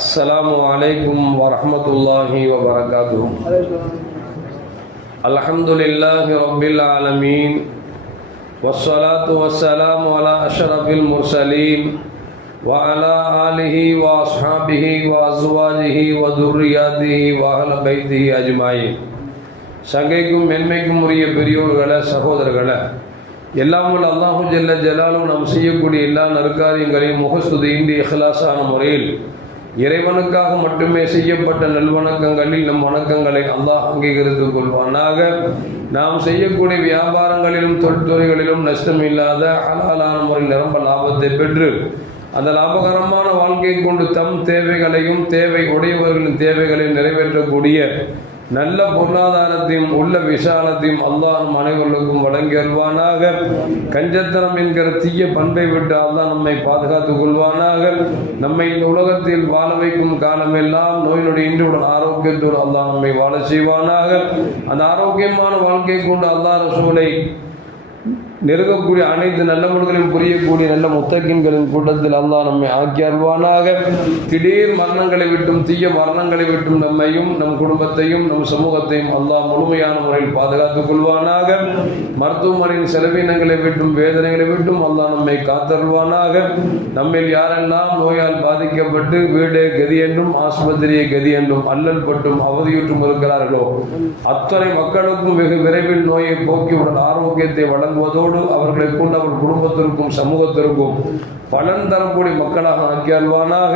السلام عليكم ورحمة الله وبركاته. الحمد لله رب العالمين والصلاة والسلام على أشرف المرسلين وعلى آله وأصحابه وأزواجه وذرياته وأهل بيته أجمعين. சங்கைக்கும் மென்மைக்கும் உரிய பெரியோர்களே, சகோதரர்களே, எல்லாம் உள்ள அல்லாஹு ஜல்ல ஜலாலும் நாம் செய்யக்கூடிய எல்லா நற்காரியங்களையும் முகஸ்துதியின்றி இஹ்லாஸான முறையில் இறைவனுக்காக மட்டுமே செய்யப்பட்ட நல்வணக்கங்களில் நம் வணக்கங்களை அல்லாஹ் அங்கீகரித்துக் கொள்வானாக. நாம் செய்யக்கூடிய வியாபாரங்களிலும் தொழில்துறைகளிலும் நஷ்டம் இல்லாத ஹலாலான முறையில் நிரம்ப லாபத்தை பெற்று அந்த லாபகரமான வாழ்க்கை கொண்டு தம் தேவைகளையும் தேவை உடையவர்களின் தேவைகளையும் நிறைவேற்றக்கூடிய நல்ல பொருளாதாரத்தையும் உள்ள விசாலத்தையும் அல்லாஹ் நம் அனைவர்களுக்கும் வழங்கி அருள்வானாக. கஞ்சத்தனம் என்கிற தீய பண்பை விட்டு அல்லாஹ் நம்மை பாதுகாத்துக் கொள்வானாக. நம்மை இந்த உலகத்தில் வாழ வைக்கும் காலமெல்லாம் நோய் நொடி இன்றுடன் ஆரோக்கியத்தோடு அல்லாஹ் நம்மை வாழ செய்வானாக. அந்த ஆரோக்கியமான வாழ்க்கை கொண்டு அல்லாஹ் ரசூலை நெருங்கக்கூடிய அனைத்து நல்லவர்களையும் புரியக்கூடிய நல்ல முத்தகின்களின் கூட்டத்தில் அல்லாஹ் நம்மை ஆக்கி அருள்வானாக. திடீர் மரணங்களை விட்டும் தீய மரணங்களை விட்டும் நம்மையும் நம் குடும்பத்தையும் நம் சமூகத்தையும் அல்லாஹ் முழுமையான முறையில் பாதுகாத்துக் கொள்வானாக. மருத்துவமனையின் செலவினங்களை விட்டும் வேதனைகளை விட்டும் அல்லாஹ் நம்மை காத்தருள்வானாக. நம்மில் யாரெல்லாம் நோயால் பாதிக்கப்பட்டு வீடே கதி என்றும் ஆஸ்பத்திரியை கதி என்றும் அல்லல் பட்டும் அவதியுற்றும் இருக்கிறார்களோ அத்தனை மக்களுக்கும் வெகு விரைவில் நோயை போக்கியுடன் ஆரோக்கியத்தை வழங்குவதோடு அவர்களை கொண்டு அவர் குடும்பத்திற்கும் சமூகத்திற்கும் பலன் தரக்கூடிய மக்களாக ஆக்கி அருள்வானாக.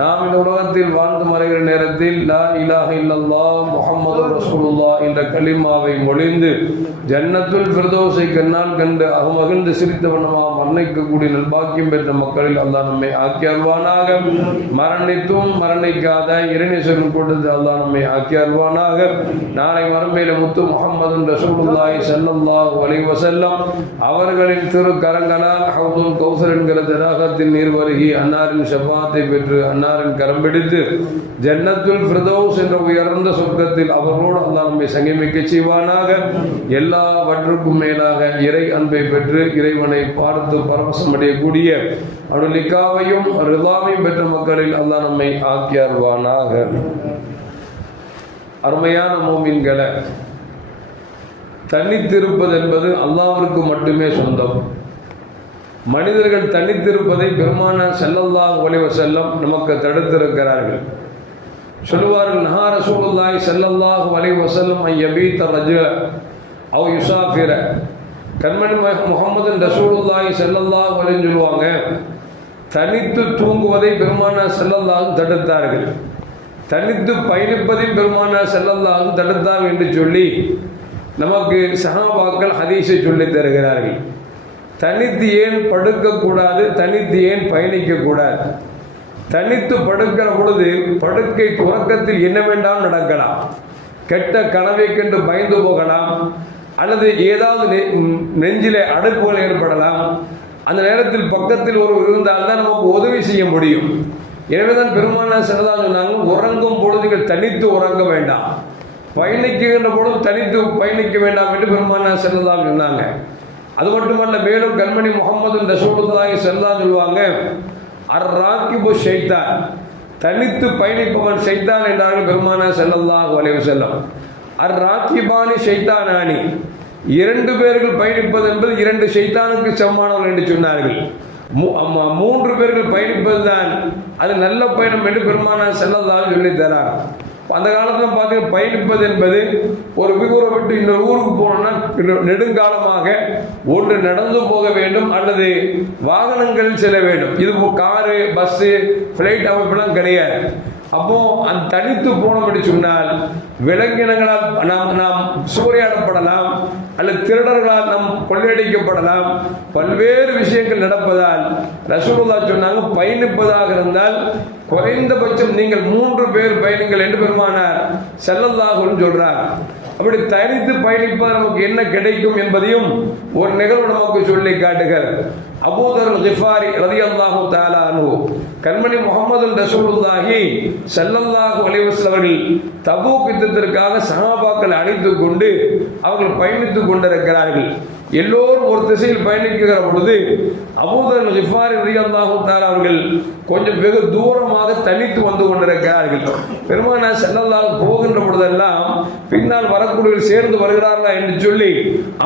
நாம் இந்த உலகத்தில் வாழ்ந்து மறைகிற நேரத்தில் லா இலாஹ இல்லல்லாஹ் முஹம்மது ரசூலுல்லாஹ் என்ற கலிமாவை மொழிந்து ஜன்னத்துல் ஃபிர்தௌஸை கண்ணால் கண்டு அகமகிழ்ந்து சிரித்த வண்ணமாக மரணிக்கக்கூடிய நல்பாக்கியம் பெற்ற மக்களில் அல்லாஹ் நம்மை ஆக்கி அருள்வானாக. மரணித்தும் மரணிக்காத இறைநேசரின் கூட்டத்தில் அல்லாஹ் நம்மை ஆக்கி அருள்வானாக. நாளை மறுமையில முத்து முஹம்மது ரசூலுல்லாஹி ஸல்லல்லாஹு அலைஹி வஸல்லம் அவர்களின் திரு கரங்களால் ஹவுதுல் கௌசர் என்கிற தடாகத்தின் நீர் வருகி அன்னாரின் ஷஃபாத்தை பெற்று அன்னாரின் கரம் பிடித்து ஜன்னத்துல் ஃபிர்தௌஸ் என்ற உயர்ந்த சொர்க்கத்தில் அவர்களோடு அல்லாஹ் நம்மை சங்கமிக்க செய்வானாக. எல்லாவற்றுக்கும் மேலாக இறை அன்பை பெற்று இறைவனை பார்த்து பரவசம் அடையக்கூடிய அருளிக்காவையும் ரிதாவையும் பெற்ற மக்களில் அல்லாஹ் நம்மை ஆக்கி அருள்வானாக. அருமையான மோமின்களை, தனித்திருப்பது என்பது அல்லாஹ்விற்கு மட்டுமே சொந்தம். மனிதர்கள் தனித்திருப்பதை பெருமானார் ஸல்லல்லாஹு அலைஹி வஸல்லம் நமக்கு தடுத்திருக்கிறார்கள். சொல்லுவார்கள், நஹா ரசூலுல்லாஹி ஸல்லல்லாஹு அலைஹி வஸல்லம் அன் யபீத ரஜுல அவ் யுஸாஃபிர. கண்மணி முஹம்மது ரசூலுல்லாஹி ஸல்லல்லாஹு அலைஹி சொல்லுவாங்க, தனித்து தூங்குவதை பெருமானார் ஸல்லல்லாஹு தடுத்தார்கள். தனித்து பயணிப்பதை பெருமானார் ஸல்லல்லாஹு தடுத்தார்கள் என்று சொல்லி நமக்கு சஹாபாக்கள் ஹதீஸை சொல்லி தருகிறார்கள். தனித்து ஏன் படுக்கக்கூடாது, தனித்து ஏன் பயணிக்கக்கூடாது? தனித்து படுக்கிற பொழுது படுக்கை உறக்கத்தில் என்ன வேண்டாம் நடக்கலாம். கெட்ட கனவை கண்டு பயந்து போகலாம், அல்லது ஏதாவது நெஞ்சிலே அடைப்புகள் ஏற்படலாம். அந்த நேரத்தில் பக்கத்தில் ஒரு இருந்தால்தான் நமக்கு உதவி செய்ய முடியும். எனவேதான் பெருமானார் ஸல்லல்லாஹு அலைஹி சொன்னாங்க, உறங்கும் பொழுதுகள் தனித்து உறங்க வேண்டாம், பயணிக்கின்ற பொழுது தனித்து பயணிக்க வேண்டாம் என்று பெருமானார் ஸல்லல்லாஹு அலைஹி சொன்னாங்க. அது மட்டுமல்ல, மேலும் கண்மணி முஹம்மது ரசூலுல்லாஹி ஸல்லல்லாஹு சொல்லுவாங்க, அர்-ராகிபு ஷைத்தான், தனித்து பயணிப்பவன் ஷைத்தான் என்றார்கள் பெருமானார் ஸல்லல்லாஹு அலைஹி வஸல்லம். அர்-ராகிபானி ஷைத்தானானி, இரண்டு பேர்கள் பயணிப்பது என்பது இரண்டு ஷைத்தானுக்கு சமமானவர்கள் என்று சொன்னார்கள். மூன்று பேர்கள் பயணிப்பதுதான் அது நல்ல பயணம் என்று பெருமானார் ஸல்லல்லாஹு சொல்லி தரார். அந்த காலத்தில் பார்த்தீங்கன்னா பயணிப்பது என்பது ஒரு ஊரை விட்டு இன்னொரு ஊருக்கு போனோம்னா நெடுங்காலமாக ஒன்று நடந்து போக வேண்டும் அல்லது வாகனங்களில் செல்ல வேண்டும். இது காரு, பஸ்ஸு, ஃப்ளைட் அமைப்பெல்லாம் கிடையாது. அப்போ அந்த தனித்து போனோம் என்று சொன்னால் விலங்கினங்களால் நாம் சூறையாடப்படலாம், அல்லது திருடர்களால் நாம் கொள்ளையடிக்கப்படலாம், பல்வேறு விஷயங்கள் நடப்பதால் ரசூலுல்லாஹ் சொன்னாங்க, பயணிப்பதாக இருந்தால் குறைந்தபட்சம் நீங்கள் 3 பேர் பயணிங்கள் என்று பெருமானார் ஸல்லல்லாஹு அலைஹி சொல்றார். அப்படி தனித்து பயணிப்பது நமக்கு என்ன கிடைக்கும் என்பதையும் ஒரு நிகழ்வு நமக்கு சொல்லி காட்டுகிறார். அபூ தர் கிஃபாரி ரலியல்லாஹு தஆலா அன்ஹு கண்மணி முஹம்மது ரசூலுல்லாஹி ஸல்லல்லாஹு அலைஹி வஸல்லம் அவர்கள் தபூக் யுத்தத்திற்காக சஹாபாக்களை அழைத்துக் கொண்டு அவர்கள் பயணித்துக் கொண்டிருக்கிறார்கள். எல்லோரும் ஒரு திசையில் பயணிக்கிற பொழுது அபூதர் கிஃபாரி ரலியல்லாஹு தஆலா அவர்கள் கொஞ்சம் வெகு தூரமாக தனித்து வந்து கொண்டிருக்கிறார்கள். பெருமானார் ஸல்லல்லாஹு போகின்ற பொழுதெல்லாம் பின்னால் வரக்கூடியவர் சேர்ந்து வருகிறார்களா என்று சொல்லி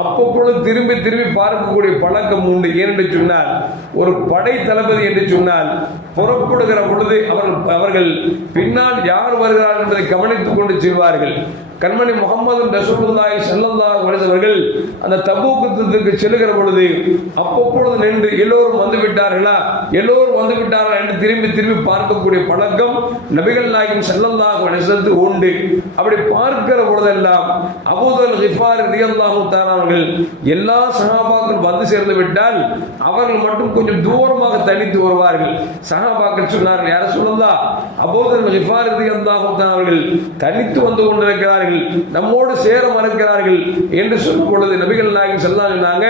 அப்பப்பொழுது திரும்பி திரும்பி பார்க்கக்கூடிய பழக்கம் உண்டு. ஏனென்று சொன்னால் ஒரு படை தளபதி என்று சொன்னால் புறப்படுகிற பொழுது அவர்கள் பின்னால் யார் வருகிறார்கள் என்பதை கவனித்துக் கொண்டு செல்வார்கள். கண்மணி முகமது ரசூலுல்லாஹி ஸல்லல்லாஹு அலைஹி அவர்கள் அந்த தபூக் யுத்தத்திற்கு செல்லுகிற பொழுது அப்பப்பொழுது நின்று எல்லோரும் வந்து விட்டார்களா என்று திரும்பி திரும்பி பார்க்கக்கூடிய பழக்கம் நபிகள் நாயகம் ஸல்லல்லாஹு அலைஹி வஸல்லம் உண்டு. அப்படி பார்க்கிற பொழுதெல்லாம் அபூதர் கிஃபாரி ரலியல்லாஹு தஆலா அவர்கள் எல்லா சஹாபாக்கள் வந்து சேர்ந்து விட்டால் அவர்கள் மட்டும் கொஞ்சம் தூரமாக தனித்து வருவார்கள். சஹாபாக்கள் சொன்னார்கள், யார சொல்லலாம், அபூதர் கிஃபாரி ரலியல்லாஹு தஆலா அவர்கள் தனித்து வந்து கொண்டிருக்கிறார்கள், நம்மோடு சேர மறுக்கிறார்கள் என்று சொல்லும் பொழுது நபிகள் நாயகம் ஸல்லல்லாஹு அலைஹி சொன்னாங்க,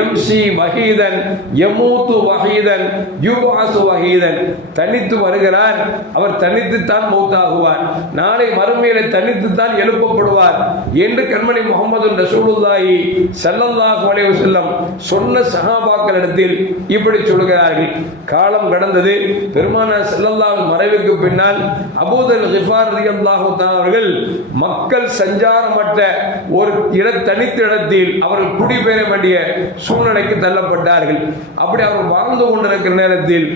எம்சி வஹீதன் யமூது வஹீதன் யுபாசு வஹீதன், தனித்து வருகிறார், அவர் தனித்துத்தான் மௌத்தாகுவார், நாளை மறுமையிலே தனித்துத்தான் எழுப்பப்படுவார் என்று கண்மணி முகமது ரசூலுல்லாஹி ஸல்லல்லாஹு அலைஹி வஸல்லம் சொன்ன சஹாபாக்களிடத்தில் இப்படி சொல்கிறார்கள். காலம் கடந்தது. பெருமானார் ஸல்லல்லாஹு மறைவுக்கு பின்னால் அபூதர் கிஃபாரி ரலியல்லாஹு தஆலா அவர்கள் மக்கள் சஞ்சாரமற்ற ஒரு தனித்த இடத்தில் அவர்கள் குடிபெயர வேண்டிய சூழ்நிலைக்கு தள்ளப்பட்டார்கள். அப்படி அவர் வாழ்ந்து கொண்டிருக்கிற நேரத்தில்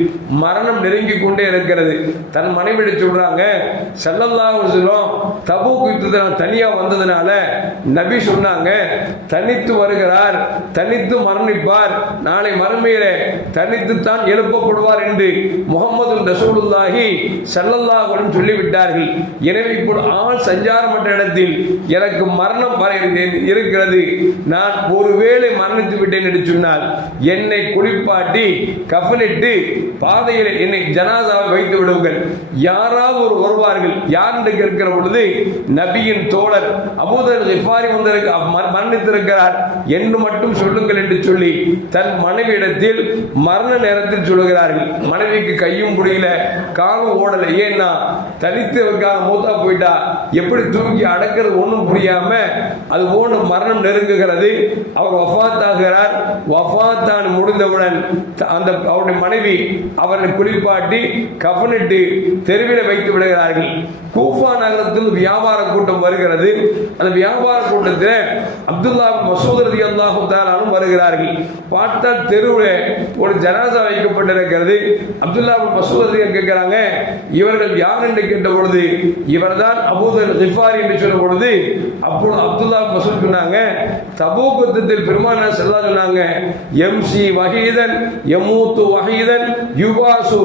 மரணம் நெருங்கி கொண்டே இருக்கிறது. தன் மனைவி சொல்றாங்க, ஸல்லல்லாஹு அலைஹி வஸல்லம் தபூக் யுத்தத்தில் தனியா வந்ததுனால நபி சொன்னாங்க, தனித்து வருகிறார், தனித்து மரணிப்பார், நாளை மறுமையிலே தனித்துத்தான் எழுப்பப்படுவார் என்று முகமது ரசூலுல்லாஹி ஸல்லல்லாஹு அலைஹி வஸல்லம் சொல்லிவிட்டார்கள். எனவே இப்போது ஆள் சஞ்சாரமற்ற இடத்தில் எனக்கு மரணம் இருக்கிறது, நான் ஒருவேளை மரணித்து விட்டேன் என்று சொன்னால் என்னை குளிப்பாட்டி கஃனிட்டு பாதையில் என்னை ஜனாசாவை வைத்து விடுங்கள், யாராவது ஒரு வருவார்கள், யார் என்று கேட்கிற பொழுது நபியின் தோழர் அபூதர் கிஃபாரி மரணித்திருக்கிறார் என்று மட்டும் சொல்லுங்கள் என்று சொல்லி தன் மனைவியிடத்தில் மரண நேரத்தில் சொல்லுகிறார்கள். மனைவிக்கு கையும் முடியல, காலும் ஓடல, ஏன்னா தனித்து மூத்தா போயிட்டா எப்படி தூக்கி அடக்கிறது ஒன்றும் புரியாம அது போன்று மரணம் நெருங்குகிறது. அவர் வஃபாத்தாகிறார். வஃபாத்தான் முடிந்தவுடன் அந்த அவருடைய மனைவி அவரை குளிப்பாட்டி கஃனிட்டு தெருவில் வைத்து விடுகிறார்கள். கூஃபா நகரத்தில் வியாபார கூட்டம் வருகிறது. அந்த வியாபார கூட்டத்தில் அப்துல்லா மசூத் ரலியல்லாஹு தஆலா வருகிறார்கள். பார்த்தால் தெருவில் ஒரு ஜனாசா வைக்கப்பட்டிருக்கிறது. அப்துல்லா மசூத் கேட்கிறாங்க, இவர்கள் யார் என்று கேட்ட பொழுது இவர்தான் அபூதர் கிஃபாரி என்று சொன்ன பொழுது அப்பொழுது அப்துல்லா மசூத் சொன்னாங்க, தபூக் யுத்தத்தில் பெருமானார் ஸல்லல்லாஹு சொன்னாங்க, எம்சி வஹீதன் யமூது வஹீதன் யுபாசு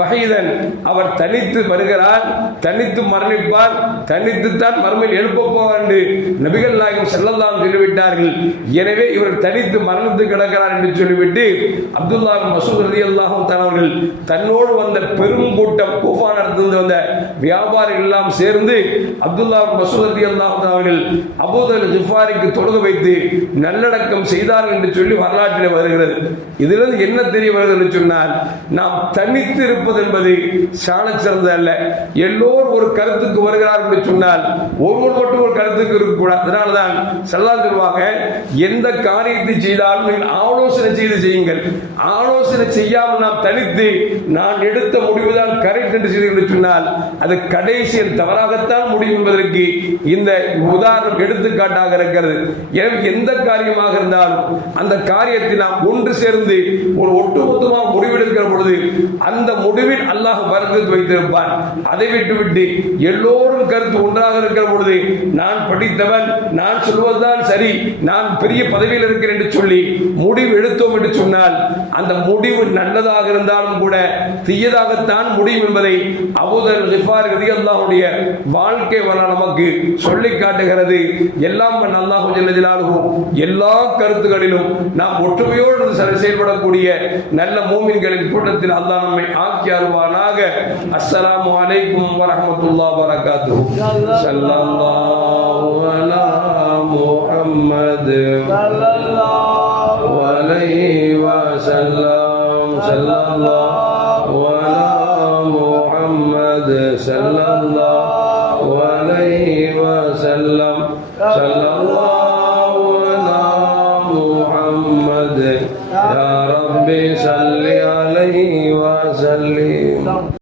வஹீதன், அவர் தனித்து வருகிறார், தனித்து மரணிப்பார், தனித்துத்தான் மறுமையில் எழுப்பப்போவார் என்று நபிகள் நாயகம் ஸல்லல்லாஹு அலைஹி சொல்லிவிட்டார்கள். எனவே இவர் தனித்து மரணித்து கிடக்கிறார் என்று சொல்லிவிட்டு அப்துல்லா மசூத் ரலியல்லாஹு தஆலா அவர்கள் தன்னோடு வந்த பெரும் கூட்டம் கூஃபா நடந்து வந்த வியாபாரிகள் எல்லாம் சேர்ந்து அப்துல்லா மசூத் ரலியல்லாஹு தஆலா அவர்கள் அபூதர் கிஃபாரிக்கு தொழுகை வைத்து நல்லடக்கம் செய்தார்கள் என்று சொல்லி வரலாற்றில் வருகிறது. இதிலிருந்து என்ன தெரிய வருகிறது என்று சொன்னால், நாம் தனித்து இருப்பது என்பது சால சிறந்தது அல்ல. எல்லோரும் ஒரு கருத்துக்கு வருகிறார்கள் என்று சொன்னால் ஒருவர் மட்டும் ஒரு கருத்துக்கு இருக்கக்கூடாது. அதனால்தான் ஸல்லல்லாஹு சொல்வாங்க, எந்த காரியத்தை செய்தாலும் நீங்கள் ஆலோசனை செய்து செய்யுங்கள். ஆலோசனை செய்யாமல் நாம் தனித்து நான் எடுத்த முடிவுதான் கரெக்ட் என்று செய்து சொன்னால் அது கடைசியில் தவறாகத்தான் முடியும் என்பதற்கு இந்த உதாரணம் எடுத்துக்காட்டாக இருக்கிறது. எனவே எந்த காரியமாக இருந்தாலும் அந்த காரியத்தை நாம் ஒன்று சேர்ந்து ஒரு ஒட்டுமொத்தமாக முடிவெடுக்கிற பொழுது அந்த முடிவில் அல்லாஹ் பரக்கத் வைத்திருப்பான். அதை விட்டுவிட்டு எல்லோரும் கருத்து ஒன்றாக இருக்கிற பொழுது நான் படித்தவன், நான் சொல்வதுதான் சரி, நான் பெரிய பதவியில் இருக்கிறேன் என்று சொல்லி முடிவு எடுத்தோம் என்று சொன்னால் அந்த முடிவு நல்லதாக இருந்தாலும் கூட தீயதாகத்தான் முடியும் என்பதை அபூதர் கிஃபாரி ரலியல்லாஹுடைய வாழ்க்கை வரலாறு நமக்கு சொல்லி காட்டுகிறது. எல்லாம் அல்லாஹ் ஜல்ல ஜலாலுஹு எல்லா கருத்துகளிலும் நாம் ஒற்றுமையோடு செயல்படக்கூடிய நல்ல மூமின்களின் கூட்டத்தில் அல்லாஹ் நம்மை ஆக்கி அருள்வானாக. அஸ்ஸலாமு அலைக்கும் வரஹ்மத்துல்லாஹி வபரகாத்துஹு. ஸல்லல்லாஹு அலா முஹம்மத் ஸல்லல்லாஹு அலைஹி வஸல்லம். ஸல்லல்லாஹு அலா முஹம்மத் ஸல்லல்லாஹு அலைஹி வஸல்லம். ஸல்லல்லாஹு அலா رب صل عليه وسلم